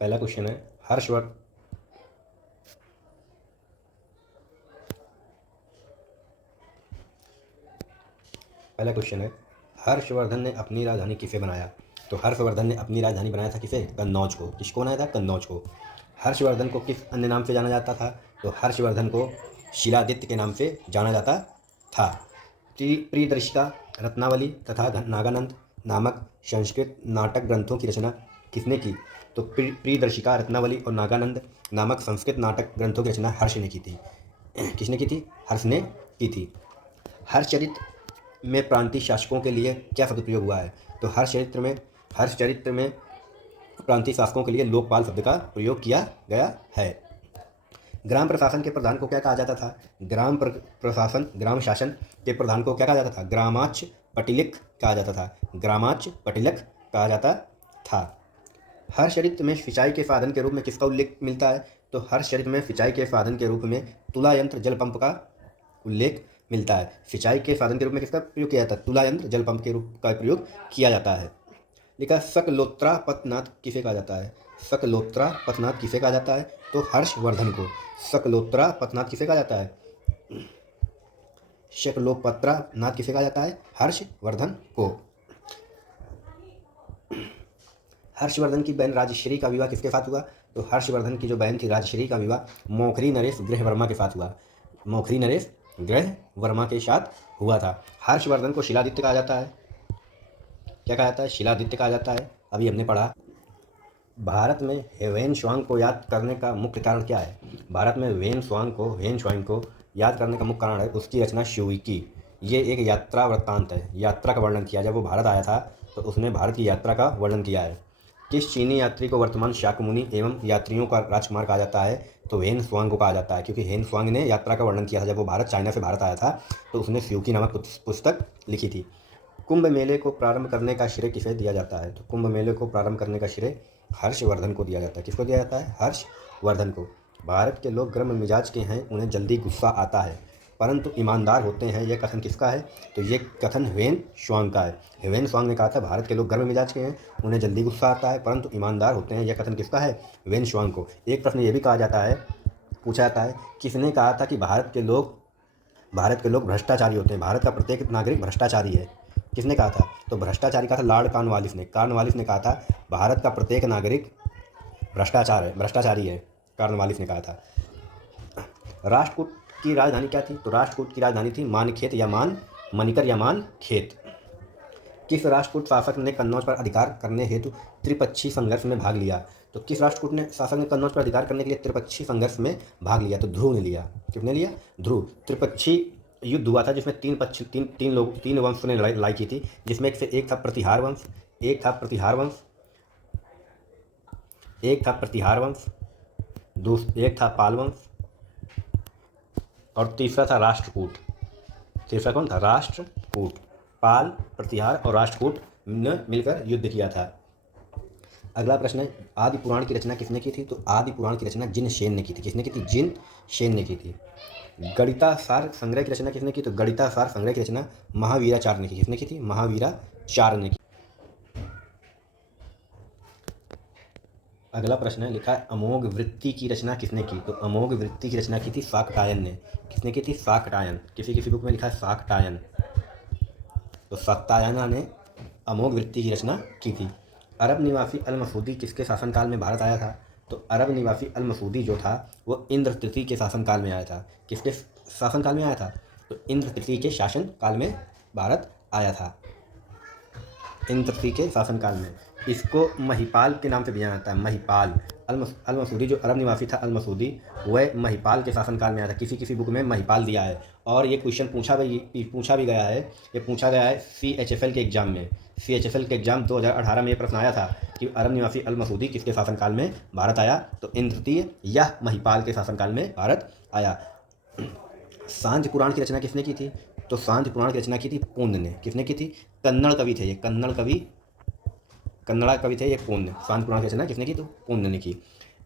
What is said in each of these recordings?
पहला क्वेश्चन है हर्षवर्धन पहला क्वेश्चन है हर्षवर्धन ने अपनी राजधानी किसे बनाया। तो हर्षवर्धन ने अपनी राजधानी बनाया था किसे? कन्नौज को। किसको बनाया था? कन्नौज को। हर्षवर्धन को किस अन्य नाम से जाना जाता था? तो हर्षवर्धन को शिलादित्य के नाम से जाना जाता था। प्रियदर्शिका, रत्नावली तथा नागानंद नामक संस्कृत नाटक ग्रंथों की रचना किसने की? तो प्रियदर्शिका, रत्नावली और नागानंद नामक संस्कृत नाटक ग्रंथों की रचना हर्ष ने की थी। किसने की थी? हर्ष ने की थी। हर्षचरित्र में प्रांतीय शासकों के लिए क्या शब्द प्रयोग हुआ है? तो हर्षचरित्र में प्रांतीय शासकों के लिए लोकपाल शब्द का प्रयोग किया गया है। ग्राम प्रशासन के प्रधान को क्या कहा जाता था? ग्राम शासन के प्रधान को क्या कहा जाता था? ग्रामाच पटिलिक कहा जाता था। ग्रामाच पटिलक कहा जाता था। हर्षचरित्र में सिंचाई के साधन के रूप में किसका उल्लेख मिलता है? तो हर्षचरित्र में सिंचाई के साधन के रूप में तुला यंत्र जल पंप का उल्लेख मिलता है। सिंचाई के साधन के रूप में किसका प्रयोग किया जाता है? तुला यंत्र जल पंप के रूप का प्रयोग किया जाता है। लिखा शकलोत्रा पथनाथ किसे कहा जाता है? शकलोत्रा पथनाथ किसे कहा जाता है? तो हर्षवर्धन को। शकलोत्रा पथनाथ किसे कहा जाता है? शकलोपत्रा नाथ किसे कहा जाता है? हर्षवर्धन को। हर्षवर्धन की बहन राजश्री का विवाह किसके साथ हुआ? तो हर्षवर्धन की जो बहन थी राजश्री का विवाह मोखरी नरेश गृहवर्मा के साथ हुआ। मोखरी नरेश गृहवर्मा के साथ हुआ था। हर्षवर्धन को शिलादित्य कहा जाता है। क्या कहा जाता है? शिलादित्य कहा जाता है। अभी हमने पढ़ा। भारत में ह्वेन त्सांग को याद करने का मुख्य कारण क्या है? भारत में ह्वेन त्सांग को याद करने का मुख्य कारण है उसकी रचना शिवई की। ये एक यात्रा वृत्तांत है। यात्रा का वर्णन किया। जब वो भारत आया था तो उसने भारत की यात्रा का वर्णन किया है। किस चीनी यात्री को वर्तमान शाक्यमुनि एवं यात्रियों का राजकुमार कहा जाता है? तो ह्वेन त्सांग को कहा जाता है, क्योंकि ह्वेन त्सांग ने यात्रा का वर्णन किया था। जब वो चाइना से भारत आया था तो उसने शिवकी नामक पुस्तक लिखी थी। कुंभ मेले को प्रारंभ करने का श्रेय किसे दिया जाता है? तो कुंभ मेले को प्रारंभ करने का श्रेय हर्षवर्धन को दिया जाता है। किसको दिया जाता है? हर्षवर्धन को। भारत के लोग गर्म मिजाज के हैं, उन्हें जल्दी गुस्सा आता है परंतु ईमानदार होते हैं, यह कथन किसका है? तो ये कथन ह्वेन त्सांग का है। ह्वेन त्सांग ने कहा था भारत के लोग गर्म मिजाज के हैं, उन्हें जल्दी गुस्सा आता है परंतु ईमानदार होते हैं, यह कथन किसका है? ह्वेन त्सांग को। एक प्रश्न ये भी पूछा जाता है किसने कहा था कि भारत के लोग भ्रष्टाचारी होते हैं, भारत का प्रत्येक नागरिक भ्रष्टाचारी है? किसने कहा था? तो भ्रष्टाचारी कहा था लॉर्ड कॉर्नवालिस ने। कॉर्नवालिस ने कहा था भारत का प्रत्येक नागरिक भ्रष्टाचारी है। कॉर्नवालिस ने कहा था। राष्ट्रकूट की राजधानी क्या थी? तो राष्ट्रकूट की राजधानी थी मणिकर या मानखेत। किस राष्ट्रकूट शासक ने कन्नौज पर अधिकार करने हेतु त्रिपक्षीय संघर्ष में भाग लिया? तो किस राष्ट्रकूट ने शासक ने कन्नौज पर अधिकार करने के लिए त्रिपक्षीय संघर्ष में भाग लिया? तो ध्रुव ने लिया। किसने लिया? ध्रुव। त्रिपक्षीय युद्ध हुआ था जिसमें तीन वंश ने लड़ाई की थी, जिसमें एक था प्रतिहार वंश, एक था एक था पाल वंश और तीसरा था राष्ट्रकूट। तीसरा कौन था? राष्ट्रकूट। पाल, प्रतिहार और राष्ट्रकूट ने मिलकर युद्ध किया था। अगला प्रश्न है आदि पुराण की रचना किसने की थी? तो आदि पुराण की रचना जिनशेन ने की थी। किसने की थी? जिनशेन ने की थी। गणितासार संग्रह की रचना किसने की? तो गणितासार संग्रह की रचना महावीराचार्य ने की। किसने की थी? महावीराचार्य ने की। अगला प्रश्न है लिखा है अमोघ वृत्ति की रचना किसने की? तो अमोघ वृत्ति की रचना की थी शाकटायन ने। किसने की थी? शाकटायन। किसी बुक में लिखा है शाकटायन। तो शाकटायन ने अमोघ वृत्ति की रचना की थी। अरब निवासी अल मसूदी किसके शासनकाल में भारत आया था? तो अरब निवासी अल मसूदी जो था वो इंद्र तृतीय के शासनकाल में आया था। किसके शासनकाल में आया था? तो इंद्र तृतीय के शासनकाल में भारत आया था। इंद्र तृतीय के शासनकाल में। इसको महिपाल के नाम से भी जाना जाता है। महिपाल। अल मसूदी जो अरब निवासी था अल मसूदी, वह महिपाल के शासनकाल में आया था। किसी बुक में महिपाल दिया है। और ये क्वेश्चन पूछा भी गया है। ये पूछा गया है CHFL के एग्जाम में। CHFL के एग्जाम 2018 में ये प्रश्न आया था कि अरब निवासी अल मसूदी किसके शासनकाल में भारत आया? तो इंद्र तृतीय या महिपाल के शासनकाल में भारत आया। सांझ पुराण की रचना किसने की थी? तो सांझ पुराण की रचना की थी पुण्य ने। किसने की थी? कन्नड़ कवि थे ये। कन्नड़ा कवि थे ये पुण्य। सांझ पुराण की रचना किसने की? तो पुण्य ने की।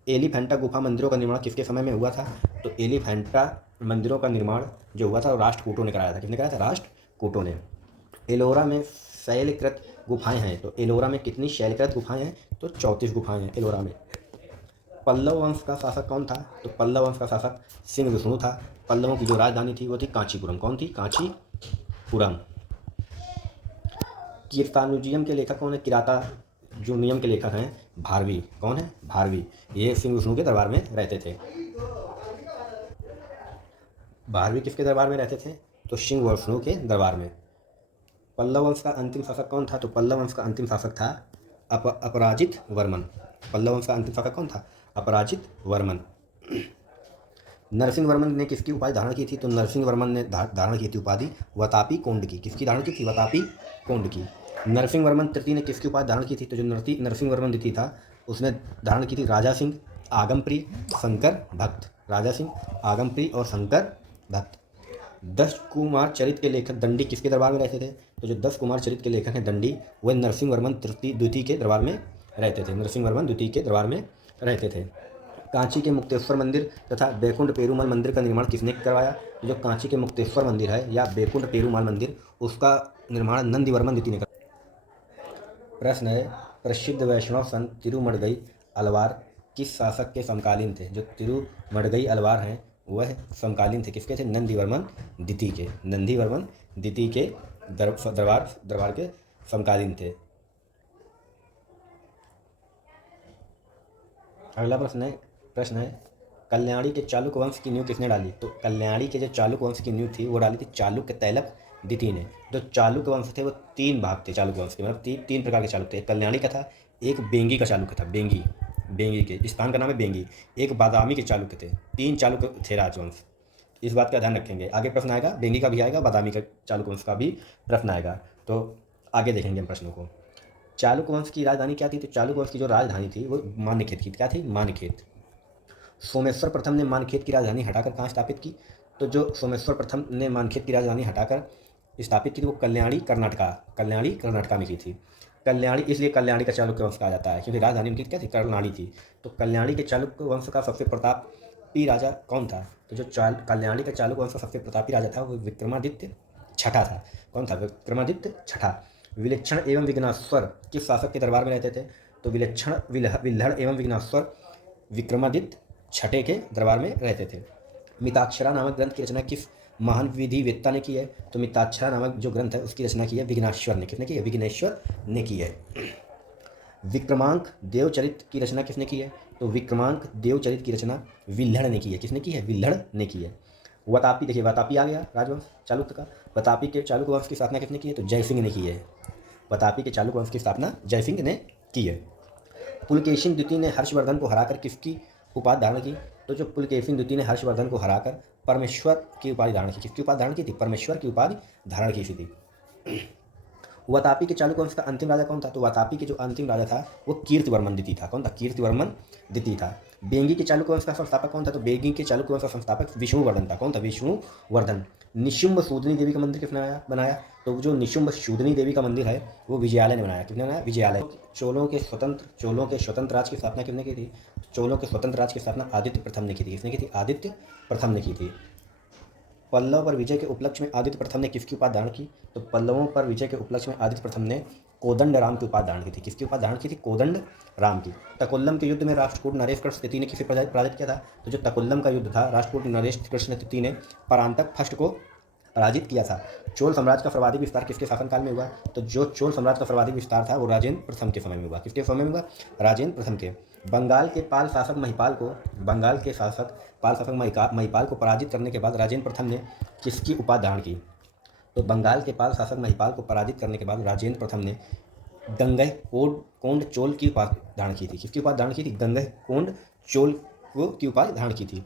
एलिफेंटा गुफा मंदिरों का निर्माण किसके समय में हुआ था? तो एलिफेंटा मंदिरों का निर्माण जो हुआ था राष्ट्रकूटों ने कराया था। किसने कराया था? राष्ट्रकूटों ने। एलोरा में शैलकृत गुफाएं हैं। तो एलोरा में कितनी शैलकृत गुफाएं हैं? तो 34 गुफाएं हैं एलोरा में। पल्लव वंश का शासक कौन था? तो पल्लव वंश का शासक सिंह विष्णु था। पल्लवों की जो राजधानी थी वो थी कांचीपुरम। कौन थी? कांचीपुरम। कीर्तानुजियम के लेखक कौन है? किरातार्जुनियम के लेखक हैं भारवी। कौन है? भारवी। ये सिंह विष्णु के दरबार में रहते थे। भारवी किसके दरबार में रहते थे? तो सिंह विष्णु के दरबार में। पल्लव वंश का अंतिम शासक कौन था? तो पल्लव वंश का अंतिम शासक था अपराजित वर्मन। पल्लव वंश का अंतिम शासक कौन था? अपराजित वर्मन। नरसिंह वर्मन ने किसकी उपाधि धारण की थी? तो नरसिंह वर्मन ने धारण की थी उपाधि वतापी कोंड की। किसकी धारण की थी? वतापी कोंड की। नरसिंह वर्मन तृतीय ने किसकी उपाधि धारण की थी? तो जो नरसिंह वर्मन द्वितीय था उसने धारण की थी राजा सिंह, आगमप्रिय, शंकर भक्त। राजा सिंह, आगमप्रिय और शंकर भक्त। 10 कुमार चरित के लेखक दंडी किसके दरबार में रहते थे? तो जो 10 कुमार चरित के लेखक हैं दंडी, वह नरसिंह वर्मन द्वितीय के दरबार में रहते थे। नरसिंह वर्मन द्वितीय के दरबार में रहते थे। कांची के मुक्तेश्वर मंदिर तथा बैकुंठ पेरुमाल मंदिर का निर्माण किसने करवाया? तो जो कांची के मुक्तेश्वर मंदिर है या बैकुंठ पेरुमाल मंदिर, उसका निर्माण नंदीवर्मन द्वितीय ने कराया। प्रश्न है, प्रसिद्ध वैष्णव संत तिरुमडगई आलवार किस शासक के समकालीन थे? जो तिरुमडगई आलवार हैं वह समकालीन थे किसके थे? नंदीवर्मन द्वितीय के। नंदीवर्मन द्वितीय के दरबार के समकालीन थे। अगला प्रश्न है कल्याणी के चालुक्य वंश की नींव किसने डाली? तो कल्याणी के जो चालुक्य वंश की नींव थी वो डाली थी चालुक्य तैलक द्वितीय ने। जो चालुक्य वंश थे वो 3 भाग थे चालुक्य वंश के, मतलब तीन प्रकार के चालुक्य थे। कल्याणी का था, एक बेंगी का चालुक्य था, बेंगी के स्थान का नाम है बेंगी। एक बादामी के चालुक्य थे। 3 चालुक्य थे राजवंश। इस बात का ध्यान रखेंगे। आगे प्रश्न आएगा, बेंगी का भी आएगा, बादामी का चालुक्य वंश का भी प्रश्न आएगा। तो आगे देखेंगे हम प्रश्नों को। चालुक्य वंश की राजधानी क्या थी? तो चालुक्य वंश की जो राजधानी थी वो मान्यखेत की। क्या थी? मान्यखेत। सोमेश्वर प्रथम ने मानखेत की राजधानी हटाकर कहाँ स्थापित की? तो जो सोमेश्वर प्रथम ने मानखेत की राजधानी हटाकर स्थापित की थी वो कल्याणी कर्नाटका में की थी। कल्याणी इसलिए कल्याणी का चालुक्य वंश कहा जाता है क्योंकि राजधानी उनकी क्या थी? कल्याणी थी। तो कल्याणी के चालुक्य वंश का सबसे प्रतापी राजा कौन था? तो जो कल्याणी का चालुक्य वंश का सबसे प्रतापी राजा था वो विक्रमादित्य छठा था। कौन था? विक्रमादित्य छठा। विलक्षण एवं विघ्नेश्वर किस शासक के दरबार में रहते थे? तो विलक्षण विल्हड़ एवं विघ्नेश्वर विक्रमादित्य छठे के दरबार में रहते थे। मिताक्षरा नामक ग्रंथ की रचना किस महान विधिवेत्ता ने की है? तो मिताक्षरा नामक जो ग्रंथ है उसकी रचना की है विघ्नेश्वर ने। किसने की है? विघ्नेश्वर ने की है। विक्रमांक देवचरित की रचना किसने की है? तो विक्रमांक देवचरित की रचना विल्हड़ ने की है। किसने की है? विल्हड़ ने की है। वतापी, देखिए वतापी आ गया राजवंश चालुक्य का। वतापी के चालुक्य वंश की स्थापना किसने की है? तो जयसिंह ने की है। वतापी के चालुक्य वंश की स्थापना जयसिंह ने की है। पुलकेशिन द्वितीय ने हर्षवर्धन को हराकर किसकी उपाधि धारण की? तो जो पुलकेशिन द्वितीय ने हर्षवर्धन को हराकर परमेश्वर की उपाधि धारण की। किसकी उपाधि धारण की थी? परमेश्वर की उपाधि धारण की थी। वतापी के चालुक्य वंश का अंतिम राजा कौन था? तो वतापी के जो अंतिम राजा था वो कीर्तिवर्मन द्वितीय था। कौन था? कीर्तिवर्मन द्वितीय था। बेंगी के चालुक्य वंश का संस्थापक कौन था? तो बेंगी के चालुक्य वंश का संस्थापक विष्णुवर्धन था। कौन था? विष्णुवर्धन। निशुंभ सूदनी देवी का मंदिर किसने बनाया? तो जो निशुंभ सूदनी देवी का मंदिर है वो विजयालय ने बनाया। किसने बनाया? विजयालय। चोलों के स्वतंत्र राज की स्थापना किसने की थी? चोलों के स्वतंत्र राज की स्थापना आदित्य प्रथम ने की थी। किसने की थी? आदित्य प्रथम ने की थी। पल्लव पर विजय के उपलक्ष्य में आदित्य प्रथम ने किसकी उपाधि धारण की? तो पल्लवों पर विजय के उपलक्ष्य में आदित्य प्रथम ने कोदंड राम की उपाधि धारण की थी। किसकी उपाधि धारण की थी? कोदंड राम की। तकुल्लम के युद्ध में राष्ट्रकूट नरेश कृष्ण तृतीय ने किसे पराजित किया था? तो जो तकुल्लम का युद्ध था राष्ट्रकूट नरेश कृष्ण तृतीय ने परांतक फर्स्ट को पराजित किया था। चोल साम्राज्य का सर्वाधिक विस्तार किसके शासनकाल में हुआ? तो जो चोल साम्राज्य का सर्वाधिक विस्तार था वो राजेंद्र प्रथम के समय में हुआ। किसके समय में हुआ? राजेंद्र प्रथम के। बंगाल के पाल शासक महिपाल को पराजित करने के बाद राजेंद्र प्रथम ने किसकी उपाधि धारण की? तो बंगाल के पाल शासक महिपाल को पराजित करने के बाद राजेंद्र प्रथम ने गंगैकोंड चोल की उपाधि धारण की थी। किसकी उपाधि धारण की थी? गंगैकोंड चोल की उपाधि धारण की थी।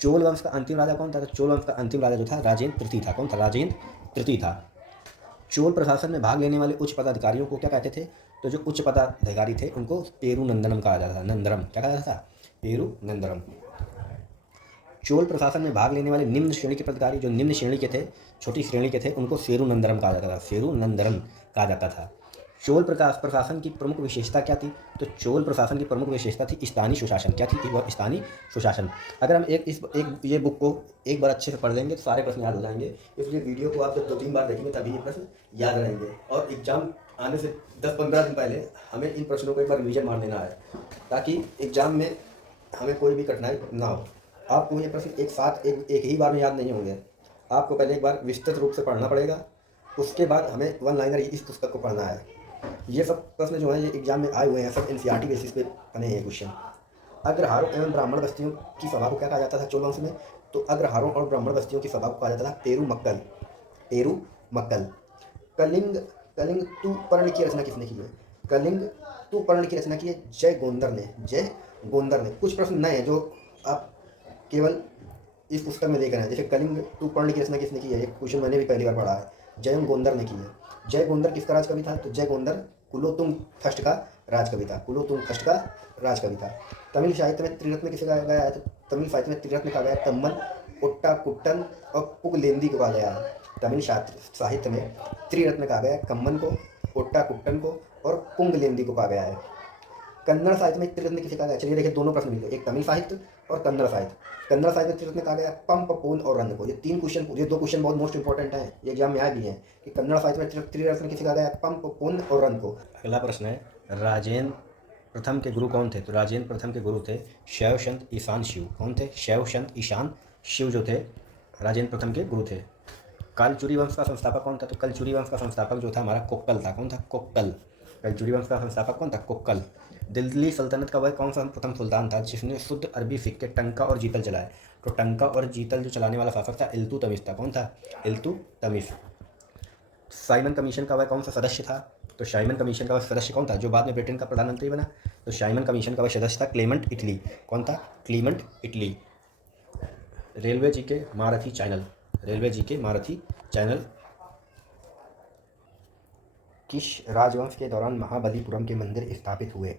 चोल वंश का अंतिम राजा कौन था? तो चोल वंश का अंतिम राजा जो था राजेंद्र तृतीय था। कौन था? राजेंद्र तृतीय था। चोल प्रशासन में भाग लेने वाले उच्च पदाधिकारियों को क्या कहते थे? तो जो उच्च पदाधिकारी थे उनको पेरू नंदनम कहा जाता था। नंदरम क्या कहा जाता था? पेरू नंदरम। चोल प्रशासन में भाग लेने वाले निम्न श्रेणी के पदाधिकारी जो निम्न श्रेणी के थे, छोटी श्रेणी के थे, उनको सेरू नंदरम कहा जाता था। सेरू नंदरम कहा जाता था। चोल प्रशासन की प्रमुख विशेषता क्या थी? तो चोल प्रशासन की प्रमुख विशेषता थी स्थानीय सुशासन। क्या थी? वह स्थानीय सुशासन। अगर हम ये बुक को एक बार अच्छे से पढ़ लेंगे तो सारे प्रश्न याद हो जाएंगे। इसलिए वीडियो को आप जब 2-3 बार देखेंगे तभी ये प्रश्न याद रहेंगे। और एग्जाम आने से 10-15 दिन पहले हमें इन प्रश्नों को एक बार रिविजन मार लेना है ताकि एग्जाम में हमें कोई भी कठिनाई ना हो। आपको ये प्रश्न एक साथ एक ही बार में याद नहीं होंगे। आपको पहले एक बार विस्तृत रूप से पढ़ना पड़ेगा, उसके बाद हमें वन लाइनर इस पुस्तक को पढ़ना है। ये सब प्रश्न जो है ये एग्जाम में आए हुए हैं, सब एनसीईआरटी बेसिस पे बने हैं क्वेश्चन। अग्रहारों एवं ब्राह्मण बस्तियों की सभा को क्या कहा जाता था चोलवंश में? तो अग्रहारों और ब्राह्मण बस्तियों की सभा को कहा जाता था पेरूमक्कल। पेरूमक्कल। कलिंग कलिंग तू पर्ण की रचना किसने की है? कलिंग तू पर्ण की रचना की है जय गोंदर ने। जय गोंदर ने। कुछ प्रश्न नए हैं जो आप केवल इस पुस्तक में देख रहे हैं। जैसे कलिंग टू पर्ण की रचना किसने की है, एक क्वेश्चन मैंने भी पहली बार पढ़ा है, जयंग गोंदर ने की है। जय गोंदर किसका राज कवि था? तो जय गोंदर कुलोतुंग फर्स्ट का राज कवि था। कुलोतुंग फर्स्ट का राज कवि था। तमिल साहित्य में त्रिरत्न किसे कहा गया है? तो तमिल साहित्य में त्रिरत्न कहा गया है तम्मन, ओट्टा कुट्टन और पुगलेंदी को कहा गया है। तमिल साहित्य में त्रिरत्न कहा गया है कम्मन को, ओट्टा कुट्टन को और पुंगलेंदी को कहा गया है। कन्नड़ साहित्य में त्रिरत्न किसे कहा गया? चलिए देखिए दोनों प्रश्न मिले, एक तमिल साहित्य और कन्नड़ साहित्य। कन्नड़ साहित्य में त्रिरत्न कहा गया पंप, पून और रंग को। ये तीन क्वेश्चन, ये दो क्वेश्चन बहुत मोस्ट इंपॉर्टेंट हैं, ये एग्जाम में आए भी हैं कि कन्नड़ साहित्य में त्रिरत्न किसे कहा गया? पंप, पून और रंग को। अगला प्रश्न है राजेंद्र प्रथम के गुरु कौन थे? तो राजेंद्र प्रथम के गुरु थे शैव संत ईशान शिव। कौन थे? शैव संत ईशान शिव जो थे राजेंद्र प्रथम के गुरु थे। कालचुरी वंश का संस्थापक कौन था? तो कलचुरी वंश का संस्थापक जो था हमारा कोक्कल था। कौन था? कोक्कल। कलचुरी वंश का संस्थापक कौन था? कोक्कल। दिल्ली सल्तनत का वह कौन सा प्रथम सुल्तान था जिसने शुद्ध अरबी सिक्के टंका और जीतल चलाए? तो टंका और जीतल जो चलाने वाला शासक था इल्तुतमिश था। कौन था? इल्तुतमिश। साइमन कमीशन का वह कौन सा सदस्य था? तो साइमन कमीशन का वह सदस्य कौन था जो बाद में ब्रिटेन का प्रधानमंत्री बना? तो साइमन कमीशन का वह सदस्य था क्लेमेंट इटली। कौन था? Clement Italy. रेलवे जी के महारथी चैनल। रेलवे जी के महारथी चैनल किस राजवंश के दौरान महाबलीपुरम के मंदिर स्थापित हुए?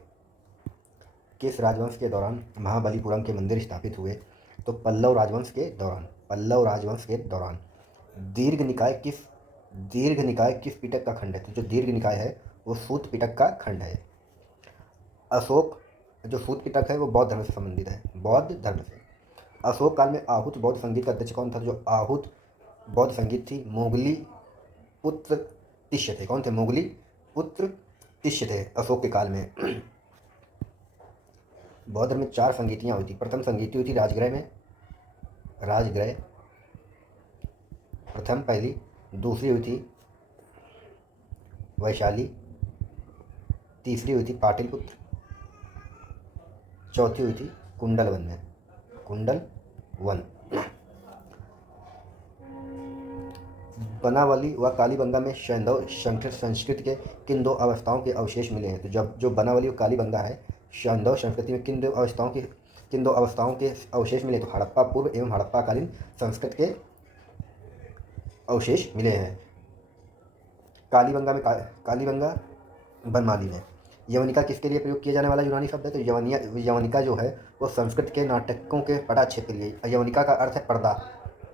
किस राजवंश के दौरान महाबलीपुरम के मंदिर स्थापित हुए? तो पल्लव राजवंश के दौरान। पल्लव राजवंश के दौरान। दीर्घ निकाय किस पिटक का खंड है? तो जो दीर्घ निकाय है वो सूत पिटक का खंड है। अशोक जो सूत पिटक है वो बौद्ध धर्म से संबंधित है, बौद्ध धर्म से। अशोक काल में आहूत बौद्ध संगीत का अध्यक्ष कौन था? जो आहूत बौद्ध संगीत थी मोगली पुत्र तिष्य थे। कौन थे? मोगली पुत्र तिष्य थे अशोक के काल में। बौद्ध धर्म में 4 संगीतियाँ हुई थी। प्रथम संगीति हुई थी राजगृह में, राजगृह प्रथम पहली। दूसरी हुई थी वैशाली। तीसरी हुई थी पाटलिपुत्र। चौथी हुई थी कुंडलवन में, कुंडलवन। बनावली व कालीबंगा में सैंधव संस्कृति के किन 2 अवस्थाओं के अवशेष मिले हैं? तो जब जो बनावली और कालीबंगा है, सैंधव संस्कृति में किन 2 अवस्थाओं के अवशेष मिले? तो हड़प्पा पूर्व एवं हड़प्पा कालीन संस्कृति के अवशेष मिले हैं। कालीबंगा में कालीबंगा बनमाली में। यवनिका किसके लिए प्रयोग किया जाने वाला यूनानी शब्द है? तो यवनिका जो है वो संस्कृत के नाटकों के पटाक्षेप के लिए। यवनिका का अर्थ है पर्दा।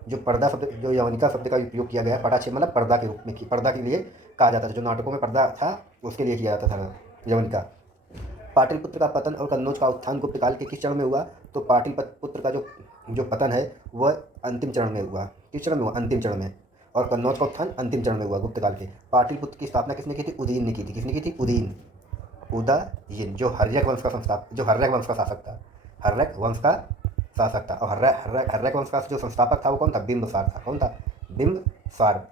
जो पर्दा शब्द, जो यवनिका शब्द का उपयोग किया गया है पटाक्षेप मतलब पर्दा के रूप में, पर्दा के लिए कहा जाता था। जो नाटकों में पर्दा था उसके लिए किया जाता था यवनिका। पाटलिपुत्र का पतन और कन्नौज का उत्थान गुप्त काल के किस चरण में हुआ? तो पाटलिपुत्र का जो पतन है वह अंतिम चरण में हुआ। किस चरण में हुआ? अंतिम चरण में। और कन्नौज का उत्थान अंतिम चरण में हुआ गुप्त काल के। पाटलिपुत्र की स्थापना किसने की थी? उदयन ने की थी। किसने की थी? उदयन जो हर्यक वंश का शासक था। हर्यक वंश का शासक था। और हर्यक वंश का जो संस्थापक था वो कौन था? बिंबसार था। कौन था? बिंबसार।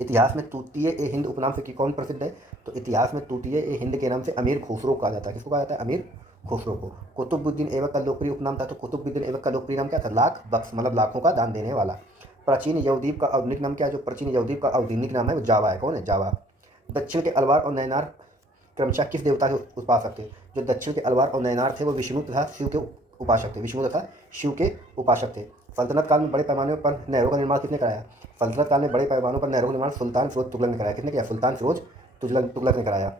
इतिहास में तूतीय ए हिंद उपनाम से कौन प्रसिद्ध है? तो इतिहास में तूतीय ए हिंद के नाम से अमीर खुसरो कहा जाता है। किसको कहा जाता है? अमीर खुसरो को। कुतुबुद्दीन ऐबक का लोकप्रिय उपनाम था। तो कुतुबुद्दीन ऐबक का लोकप्रिय नाम क्या था? लाख बख्श मतलब लाखों का दान देने वाला। प्राचीन यवद्वीप का आधुनिक नाम क्या है? जो प्राचीन यवद्वीप का आधुनिक नाम है वो जावा है। कौन है? जावा। दक्षिण के अलवार और नैनार क्रमशः किस देवता के उपासक थे? जो दक्षिण के अलवार और नैनार थे वो विष्णु तथा शिव के उपासक थे। विष्णु तथा शिव के उपासक थे। सल्तनत काल में बड़े पैमाने पर नहरों का निर्माण किसने कराया? सल्तनत काल में बड़े पैमानों पर नहरों का निर्माण सुल्तान फिरोज तुगलक ने कराया। किसने किया? सुल्तान फिरोज तुगलक ने कराया।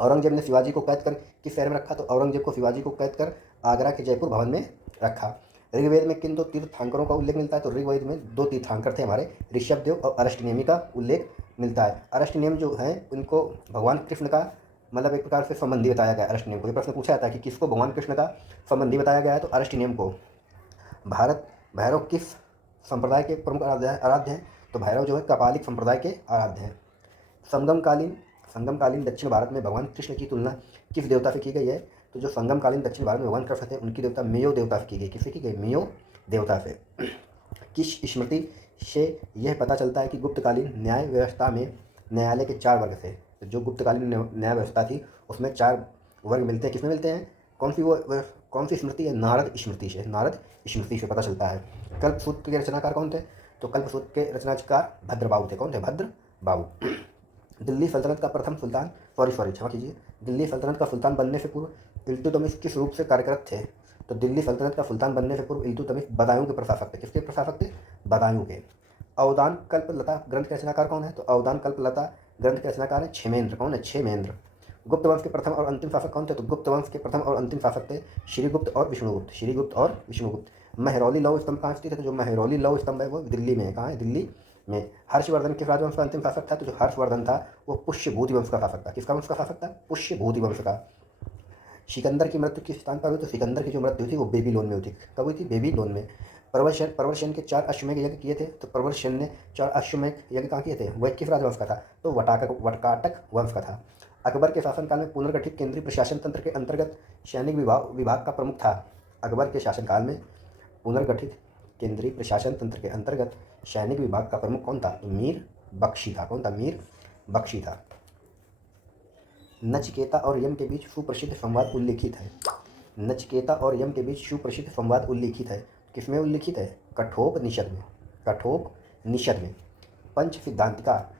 औरंगजेब ने शिवाजी को कैद कर किस शहर में रखा? तो औरंगजेब को शिवाजी को कैद कर आगरा के जयपुर भवन में रखा। ऋग्वेद में किन 2 तीर्थंकरों का उल्लेख मिलता है? तो ऋग्वेद में 2 तीर्थंकर थे हमारे, ऋषभदेव और अरष्टनेमी का उल्लेख मिलता है। अरष्टनेम जो है उनको भगवान कृष्ण का मतलब एक प्रकार से संबंधी बताया गया है। अरष्टनेम को ये प्रश्न पूछा जाता है कि किसको भगवान कृष्ण का संबंधी बताया गया है? तो अरष्टनेम को। भारत भैरव किस संप्रदाय के प्रमुख आराध्य हैं? तो भैरव जो है कपालिक संप्रदाय के आराध्य हैं। संगमकालीन दक्षिण भारत में भगवान कृष्ण की तुलना किस देवता से की गई है? तो जो संगमकालीन दक्षिण भारत में वन क्रम थे उनकी देवता मेयो देवता से की गई। किससे की गई? मेयो देवता से। किस स्मृति से यह पता चलता है कि गुप्तकालीन न्याय व्यवस्था में न्यायालय के 4 वर्ग थे? तो जो गुप्तकालीन न्याय व्यवस्था थी उसमें 4 वर्ग मिलते हैं। किसमें मिलते हैं? कौन सी स्मृति है? नारद स्मृति से। नारद स्मृति से पता चलता है। कल्पसूत्र के रचनाकार कौन थे? तो कल्पसूत्र के रचनाकार भद्रबाहु थे। कौन थे? भद्रबाहु। दिल्ली सल्तनत का प्रथम सुल्तान क्षमा कीजिए, दिल्ली सल्तनत का सुल्तान बनने से पूर्व इल्तुतमिश किस रूप से कार्यरत थे? तो दिल्ली सल्तनत का सुल्तान बनने से पूर्व इल्तुतमिश बदायूं के प्रशासक थे। किसके प्रशासक थे? बदायूं के। अवदान कल्पलता ग्रंथ के रचनाकार कौन है? तो अवदान कल्पलता ग्रंथ के रचनाकार है क्षेमेंद्र। कौन है? क्षेमेंद्र। गुप्त वंश के प्रथम और अंतिम शासक कौन थे? तो गुप्त वंश के प्रथम और अंतिम शासक थे श्रीगुप्त और विष्णुगुप्त। श्रीगुप्त और विष्णुगुप्त। महरौली लौह स्तंभ कहाँ स्थित है? तो जो महरौली लौह स्तंभ है वो दिल्ली में है। कहाँ है? दिल्ली में। हर्षवर्धन किस राजवंश का अंतिम शासक था? तो जो हर्षवर्धन था वो पुष्यभूति वंश का शासक था। किसका वंश का शासक था? पुष्यभूति वंश का। सिकंदर की मृत्यु किस स्थान पर हुई? तो सिकंदर की जो मृत्यु थी वो बेबीलोन में हुई थी। कब हुई थी? बेबीलोन में। प्रवरशन के 4 अश्वमेध यज्ञ किए थे। तो प्रवरशन ने 4 अश्वमेध यज्ञ कहाँ किए थे? वह किस राजवंश का था? तो वटकाटक वंश का था। अकबर के शासनकाल में पुनर्गठित केंद्रीय प्रशासन तंत्र के अंतर्गत सैनिक विभाग का प्रमुख था। अकबर के शासनकाल में पुनर्गठित केंद्रीय प्रशासन तंत्र के अंतर्गत सैनिक विभाग का प्रमुख कौन था? तो मीर बख्शी था। कौन था? मीर बख्शी था। नचिकेता और यम के बीच सुप्रसिद्ध संवाद उल्लिखित है। नचिकेता और यम के बीच सुप्रसिद्ध संवाद उल्लिखित है। किसमें उल्लिखित है? कठोपनिषद में। कठोपनिषद में। पंच सिद्धांतिका,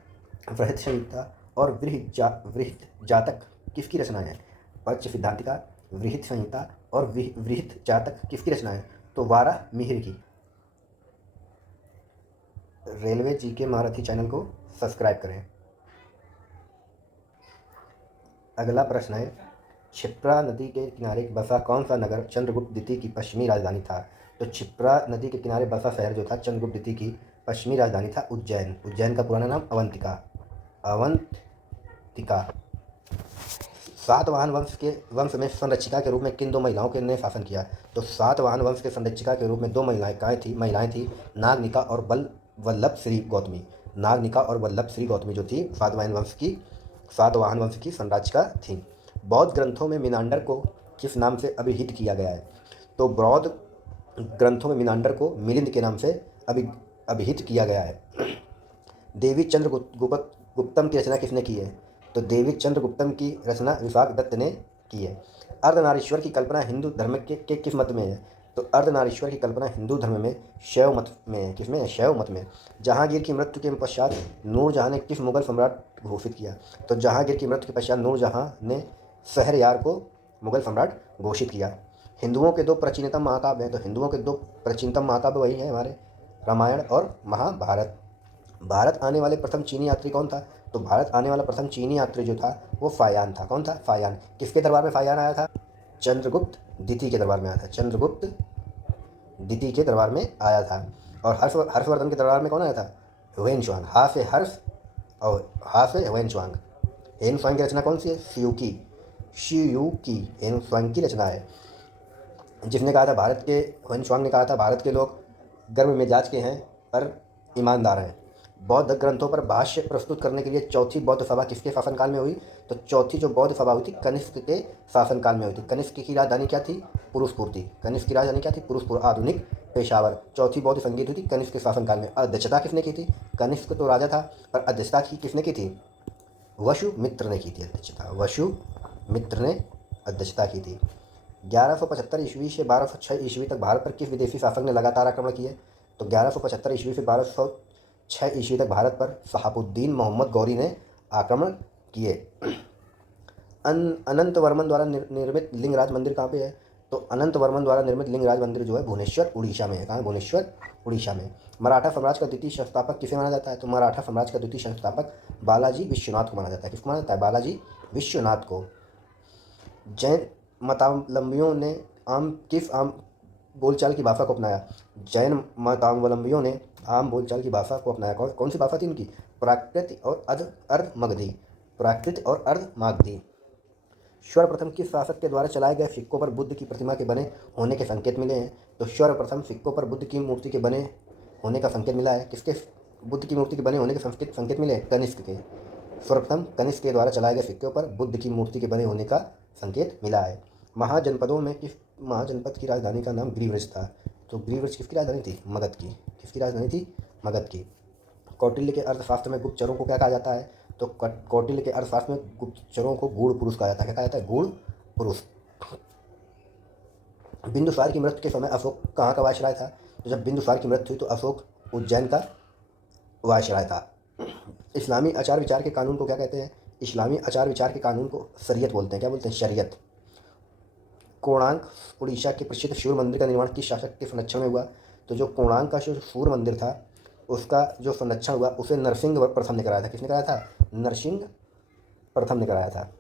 वृहत संहिता और वृहत जातक किसकी रचना है? पंच सिद्धांतिका, वृहत संहिता और वृहत जातक किसकी रचना है? तो वारामिहिर की। रेलवे जीके महारथी चैनल को सब्सक्राइब करें। अगला प्रश्न है, क्षिप्रा नदी के किनारे बसा कौन सा नगर चंद्रगुप्त द्वितीय की पश्चिमी राजधानी था? तो क्षिप्रा नदी के किनारे बसा शहर जो था चंद्रगुप्त द्वितीय की पश्चिमी राजधानी था उज्जैन। उज्जैन का पुराना नाम अवंतिका। सातवाहन वंश में संरक्षिका के रूप में किन 2 महिलाओं के ने शासन किया? तो सातवाहन वंश के संरक्षिका के रूप में 2 महिलाएं थी नागनिका और वल्लभ श्री गौतमी। नागनिका और वल्लभ श्री गौतमी जो थी सातवाहन वंश की संरक्षिका थी। बौद्ध ग्रंथों में मीनांडर को किस नाम से अभिहित किया गया है? तो बौद्ध ग्रंथों में मीनांडर को मिलिंद के नाम से अभिहित किया गया है। देवी चंद्रगुप्तम की रचना किसने की है? तो देवी चंद्रगुप्तम की रचना विशाख दत्त ने की है। अर्धनारीश्वर की कल्पना हिंदू धर्म के किस मत में है? तो अर्धनारीश्वर की कल्पना हिंदू धर्म में शैव मत में है। किसमें है? शैव मत में। जहांगीर की मृत्यु के पश्चात नूरजहां ने किस मुगल सम्राट घोषित किया? तो जहांगीर की मृत्यु के पश्चात नूरजहां ने शहरयार को मुगल सम्राट घोषित किया। हिंदुओं के 2 प्राचीनतम महाकाव्य हैं। तो हिंदुओं के 2 प्राचीनतम महाकाव्य वही हैं हमारे रामायण और महाभारत। भारत आने वाले प्रथम चीनी यात्री कौन था? तो भारत आने वाला प्रथम चीनी यात्री जो था वो फायान था। कौन था? फायान। किसके दरबार में फायान आया था? चंद्रगुप्त द्वितीय के दरबार में आया था। चंद्रगुप्त द्वितीय के दरबार में आया था। और हर्षवर्धन के दरबार में कौन आया था? ह्वेनसांग। हा से हर्ष और हा से ह्वेनसांग। ह्वेनसांग की रचना कौन सी है? शियूकी ह्वेनसांग की रचना है। जिसने कहा था ह्वेनसांग ने कहा था भारत के लोग गर्म मिजाज के हैं पर ईमानदार हैं। बौद्ध ग्रंथों पर भाष्य प्रस्तुत करने के लिए चौथी बौद्ध सभा किसके शासनकाल में हुई? तो चौथी जो बौद्ध सभा हुई थी कनिष्क के शासनकाल में हुई थी। कनिष्क की राजधानी क्या थी? पुरुषपुर थी। कनिष्क की राजधानी क्या थी? पुरुषपुर। आधुनिक पेशावर। चौथी बौद्ध संगीत हुई थी कनिष्क के शासनकाल में। अध्यक्षता किसने की थी? कनिष्क तो राजा था पर अध्यक्षता किसने की थी? वसुमित्र ने की थी अध्यक्षता। वसुमित्र ने अध्यक्षता की थी। 1175 ईस्वी से 1206 ईस्वी तक भारत पर किस विदेशी शासक ने लगातार आक्रमण किए? तो 1175 ईस्वी से 1206 ईस्वी तक भारत पर शहाबुद्दीन मोहम्मद गौरी ने आक्रमण किए। अनंत वर्मन द्वारा निर्मित लिंगराज मंदिर कहाँ पे है? तो अनंत वर्मन द्वारा निर्मित लिंगराज मंदिर जो है भुवनेश्वर उड़ीसा में है। कहाँ है? भुवनेश्वर उड़ीसा में। मराठा साम्राज्य का द्वितीय संस्थापक किसे माना जाता है? तो मराठा साम्राज्य का द्वितीय संस्थापक बालाजी विश्वनाथ को माना जाता है। किसको माना जाता है? बालाजी विश्वनाथ को। जैन मतावलंबियों ने किस आम बोलचाल की भाषा को अपनाया? जैन मतावलंबियों ने आम बोलचाल की भाषा को अपनाया। कौन सी भाषा थी उनकी? प्राकृत और अर्धमगधी। प्राकृत और अर्धमागधी। सर्वप्रथम किस शासक के द्वारा चलाए गए सिक्कों पर बुद्ध की प्रतिमा के बने होने के संकेत मिले हैं? तो सर्वप्रथम सिक्कों पर बुद्ध की मूर्ति के बने होने का संकेत मिला है। किसके बुद्ध की मूर्ति के बने होने के संकेत मिले? कनिष्क के। सर्वप्रथम कनिष्क के द्वारा चलाए गए सिक्कों पर बुद्ध की मूर्ति के बने होने का संकेत मिला है। महाजनपदों में किस महाजनपद की राजधानी का नाम ग्रीव्रज था? तो ग्रीव्रज किसकी राजधानी थी? मगध की। किसकी राजधानी थी? मगध की। कौटिल्य के अर्थशास्त्र में गुप्तचरों को क्या कहा जाता है? तो कौटिल्य के अर्थशास्त्र में गुप्तचरों को गूढ़ पुरुष कहा जाता है। क्या कहा जाता है? गूढ़ पुरुष। बिंदुसार की मृत्यु के समय अशोक कहाँ का वायसराय था? तो जब बिंदुसार की मृत्यु हुई तो अशोक उज्जैन का वायसराय था। इस्लामी आचार विचार के कानून को क्या कहते हैं? इस्लामी आचार विचार के कानून को शरीयत बोलते हैं। क्या बोलते हैं? शरीयत। कोणार्क उड़ीसा के प्रसिद्ध सूर्य मंदिर का निर्माण किस शासक के संरक्षण में हुआ? तो जो कोणार्क का जो सूर्य मंदिर था उसका जो संरक्षण हुआ उसे नरसिंह प्रथम ने कराया था। किसने कराया था? नरसिंह प्रथम ने कराया था।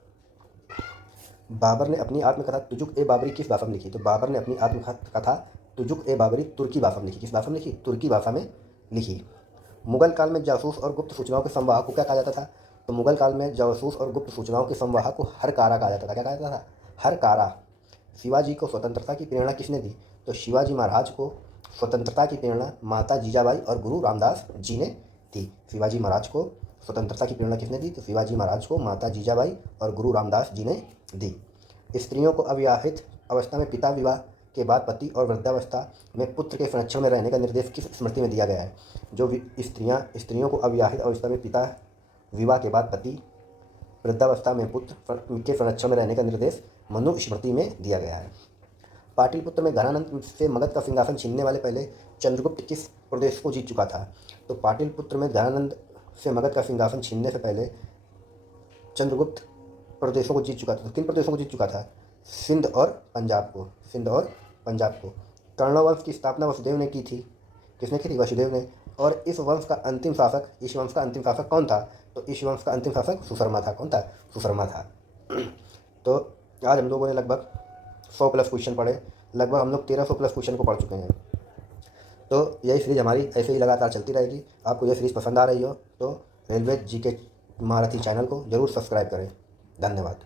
बाबर ने अपनी आत्मकथा तुजुक ए बाबरी किस भाषा में लिखी? तो बाबर ने अपनी आत्मकथा तुजुक ए बाबरी तुर्की भाषा में लिखी। किस भाषा में लिखी? तुर्की भाषा में लिखी। मुगल काल में जासूस और गुप्त सूचनाओं के संवाहक को क्या कहा जाता था? तो मुगल काल में जासूस और गुप्त सूचनाओं के संवाहक को हरकारा कहा जाता था। क्या कहा जाता था? हरकारा। शिवाजी को स्वतंत्रता की प्रेरणा किसने दी? तो शिवाजी महाराज को स्वतंत्रता की प्रेरणा माता जीजाबाई और गुरु रामदास जी ने दी। शिवाजी महाराज को स्वतंत्रता की प्रेरणा किसने दी? तो शिवाजी महाराज को माता जीजाबाई और गुरु रामदास जी ने दी। स्त्रियों को अविवाहित अवस्था में पिता विवाह के बाद पति और वृद्धावस्था में पुत्र के संरक्षण में रहने का निर्देश किस स्मृति में दिया गया है? जो स्त्रियों को अविवाहित अवस्था में पिता विवाह के बाद पति वृद्धावस्था में पुत्र के संरक्षण में रहने का निर्देश मनु स्मृति में दिया गया है। पाटलिपुत्र में घनानंद से मगध का सिंहासन छीनने वाले पहले चंद्रगुप्त किस प्रदेश को जीत चुका था? तो पाटलिपुत्र में घनानंद से मगध का सिंहासन छीनने से पहले चंद्रगुप्त प्रदेशों को जीत चुका था। तो किन प्रदेशों को जीत चुका था? सिंध और पंजाब को। सिंध और पंजाब को। कर्णवंश की स्थापना वसुदेव ने की थी। किसने की थी? वसुदेव ने। और इस वंश का अंतिम शासक कौन था? तो इस वंश का अंतिम शासक सुशर्मा था। कौन था? सुशर्मा था। तो आज हम लोगों ने लगभग 100 प्लस क्वेश्चन पढ़े। लगभग हम लोग 1300 प्लस क्वेश्चन को पढ़ चुके हैं। तो यही सीरीज़ हमारी ऐसे ही लगातार चलती रहेगी। आपको यह सीरीज़ पसंद आ रही हो तो रेलवे जीके महारथी चैनल को ज़रूर सब्सक्राइब करें। धन्यवाद।